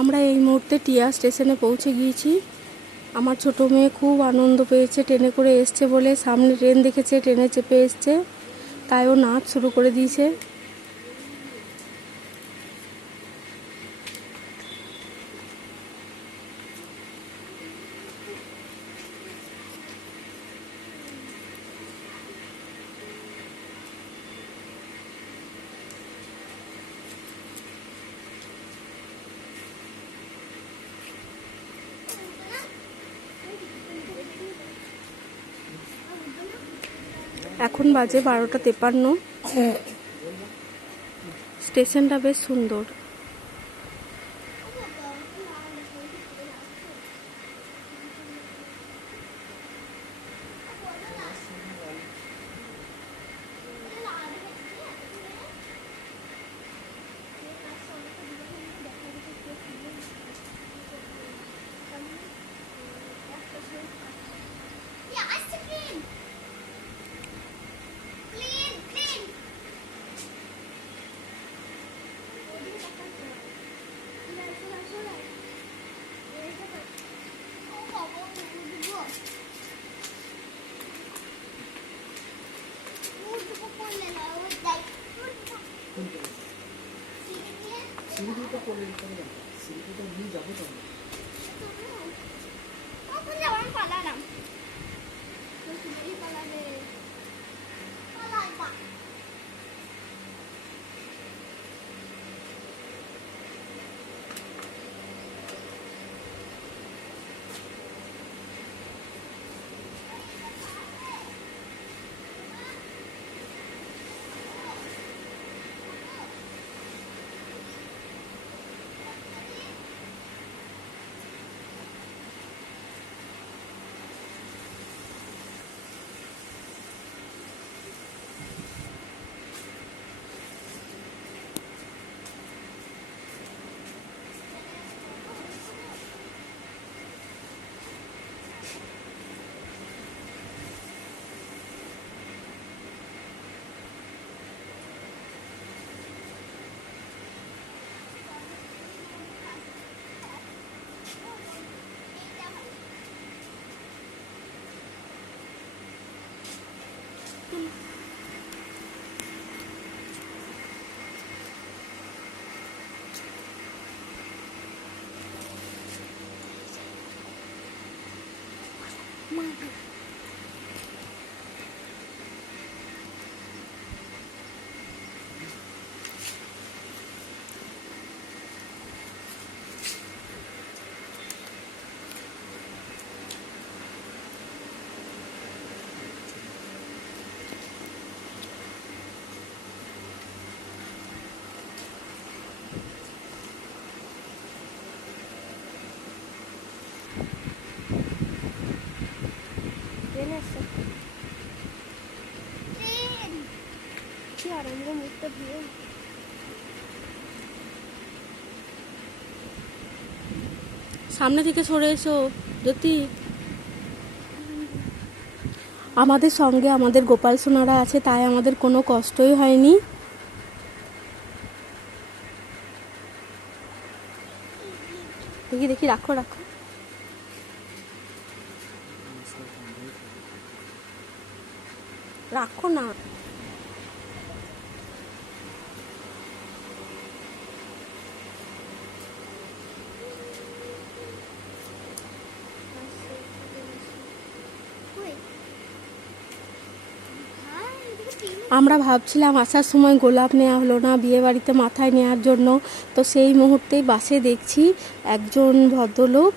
আমরা এই মুহূর্তে টিয়া স্টেশনে পৌঁছে গিয়েছি। আমার ছোটো মেয়ে খুব আনন্দ পেয়েছে, ট্রেনে করে এসছে বলে। সামনে ট্রেন দেখেছে, ট্রেনে চেপে এসছে, তাই ও নাচ শুরু করে দিয়েছে। এখন বাজে 12:53। স্টেশনটা বেশ সুন্দর। সামনে থেকে সরে এসো জ্যোতি। আমাদের সঙ্গে আমাদের গোপাল সোনারা আছে, তাই আমাদের কোনো কষ্টই হয়নি। দেখি দেখি, রাখো রাখো। রাখো না। আমরা ভাবছিলাম আসার সময় গোলাপ নেওয়া হলো না, বিয়ে বাড়িতে মাথায় নেওয়ার জন্য। তো সেই মুহূর্তেই বাসে দেখছি একজন ভদ্রলোক,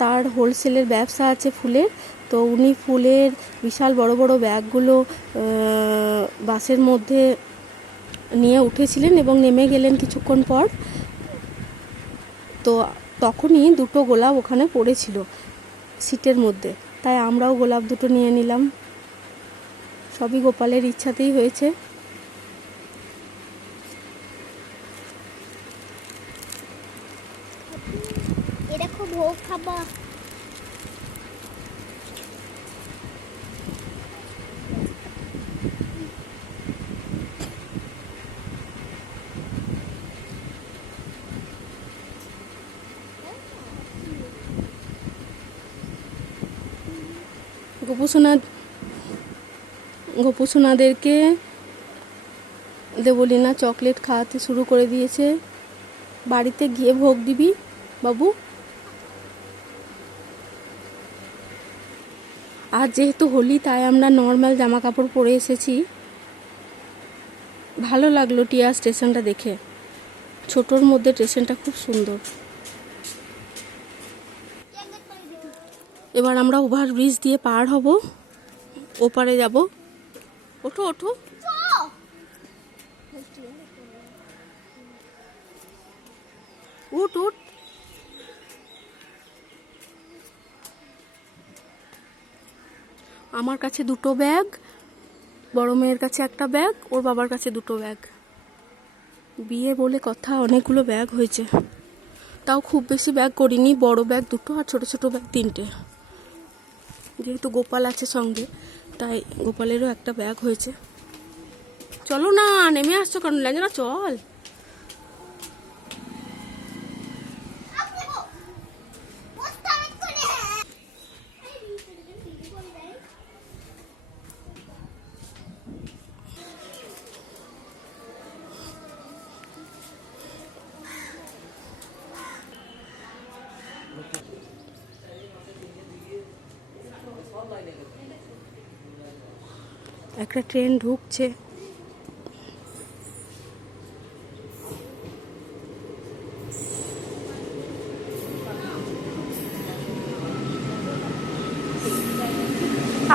তার হোলসেলের ব্যবসা আছে ফুলের। তো উনি ফুলের বিশাল বড় বড় ব্যাগগুলো বাসের মধ্যে নিয়ে উঠেছিলেন এবং নেমে গেলেন কিছুক্ষণ পর। তো তখনই দুটো গোলাপ ওখানে পড়েছিল সিটের মধ্যে, তাই আমরাও গোলাপ দুটো নিয়ে নিলাম। সবই গোপালের ইচ্ছাতেই হয়েছে। এটা খুব ভোগ খাবা। গোপুসোনাদেরকে দেবলীনা চকলেট খাওয়াতে শুরু করে দিয়েছে। বাড়িতে গিয়ে ভোগ দিবি বাবু। আর যেহেতু হোলি তাই আমরা নর্মাল জামা কাপড় পরে এসেছি। ভালো লাগলো টিয়া স্টেশনটা দেখে, ছোটোর মধ্যে স্টেশনটা খুব সুন্দর। এবার আমরা ওভারব্রিজ দিয়ে পার হব, ওপারে যাব। ওঠো ওঠো। উঠ উঠ। আমার কাছে দুটো ব্যাগ, বড় মেয়ের কাছে একটা ব্যাগ, ওর বাবার কাছে দুটো ব্যাগ। বিয়ে বলে কথা, অনেকগুলো ব্যাগ হয়েছে। তাও খুব বেশি ব্যাগ করিনি, বড় ব্যাগ দুটো আর ছোট ছোট ব্যাগ তিনটে। যেহেতু গোপাল আছে সঙ্গে তাই গোপালেরও একটা ব্যাগ হয়েছে। চলো না, নেমে আসছো কেন? লাগে না, চল। একটা ট্রেন ঢুকছে।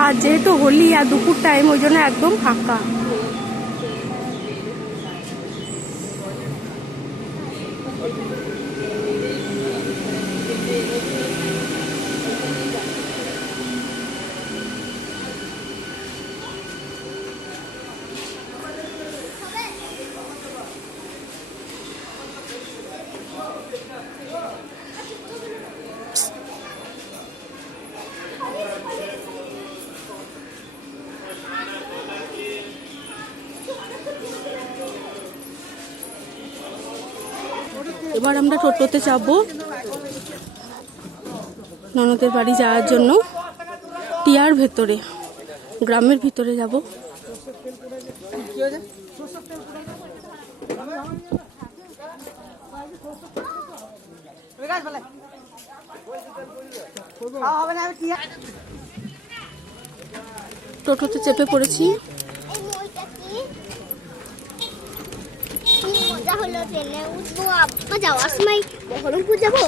আর যেহেতু হোলি আর দুপুর টাইম, ওই জন্য একদম ফাঁকা। এবার আমরা টোটোতে যাবো ননদের বাড়ি যাওয়ার জন্য। টিয়ার ভেতরে, গ্রামের ভিতরে যাব। টোটোতে চেপে পড়েছি। মজা হলো, ট্রেনে উঠবো, আবার যাওয়ার সময় বহরমপুর যাবো।